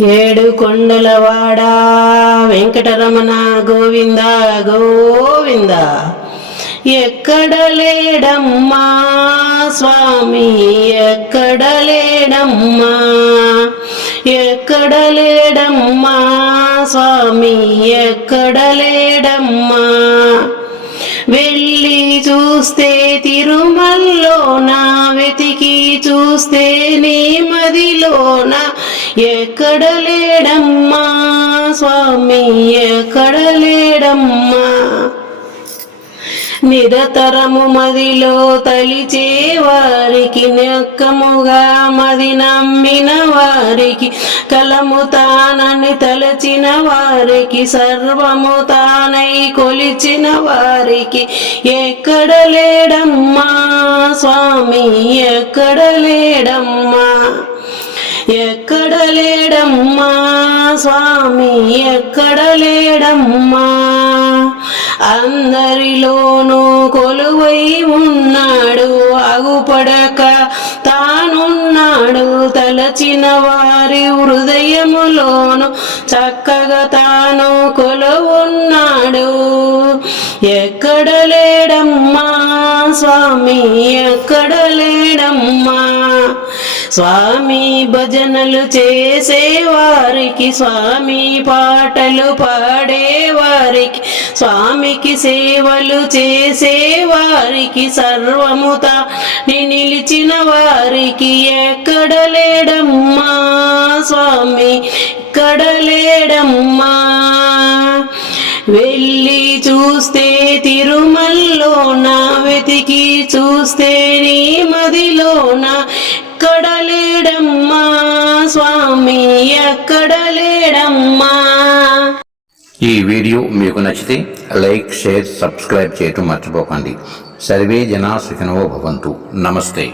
ఏడు కొండలవాడ వెంకటరమణ గోవింద గోవింద. ఎక్కడ లేడమ్మా స్వామి ఎక్కడ లేడమ్మా? ఎక్కడ లేడమ్మా స్వామి ఎక్కడ లేడమ్మా? వెళ్ళి చూస్తే తిరుమల్లోన వెతికి చూస్తే నీ మదిలోనా ఎక్కడ లేడమ్మా? స్వామి ఎక్కడ లేడమ్మా? నిరతరము మదిలో తలిచే వారికి నెక్కముగా మది నమ్మిన వారికి కలము తానని తలచిన వారికి సర్వము తానై కొలిచిన వారికి ఎక్కడ లేడమ్మా? స్వామి ఎక్కడ లేడమ్మా? ఎక్కడ లేడమ్మా? స్వామి ఎక్కడ లేడమ్మా? అందరిలోనూ కొలువై ఉన్నాడు అగుపడక తానున్నాడు. తలచిన వారి హృదయములోను చక్కగా తాను కొలువున్నాడు. ఎక్కడ లేడమ్మా? స్వామి ఎక్కడ స్వామి భజనలు చేసే వారికి స్వామి పాటలు పాడే వారికి స్వామికి సేవలు చేసే వారికి సర్వముత నిలిచిన వారికి ఎక్కడ లేడమ్మా స్వామి? ఎక్కడ లేడమ్మా? వెళ్ళి చూస్తే తిరుమల్లో నా వెతికి చూస్తే స్వామి ఎక్కడ లేడమ్మా? ఈ వీడియో మీకు నచ్చితే లైక్ షేర్ సబ్స్క్రైబ్ చేయటం మర్చిపోకండి. సర్వే జనా సుఖినో భవంతు. నమస్తే.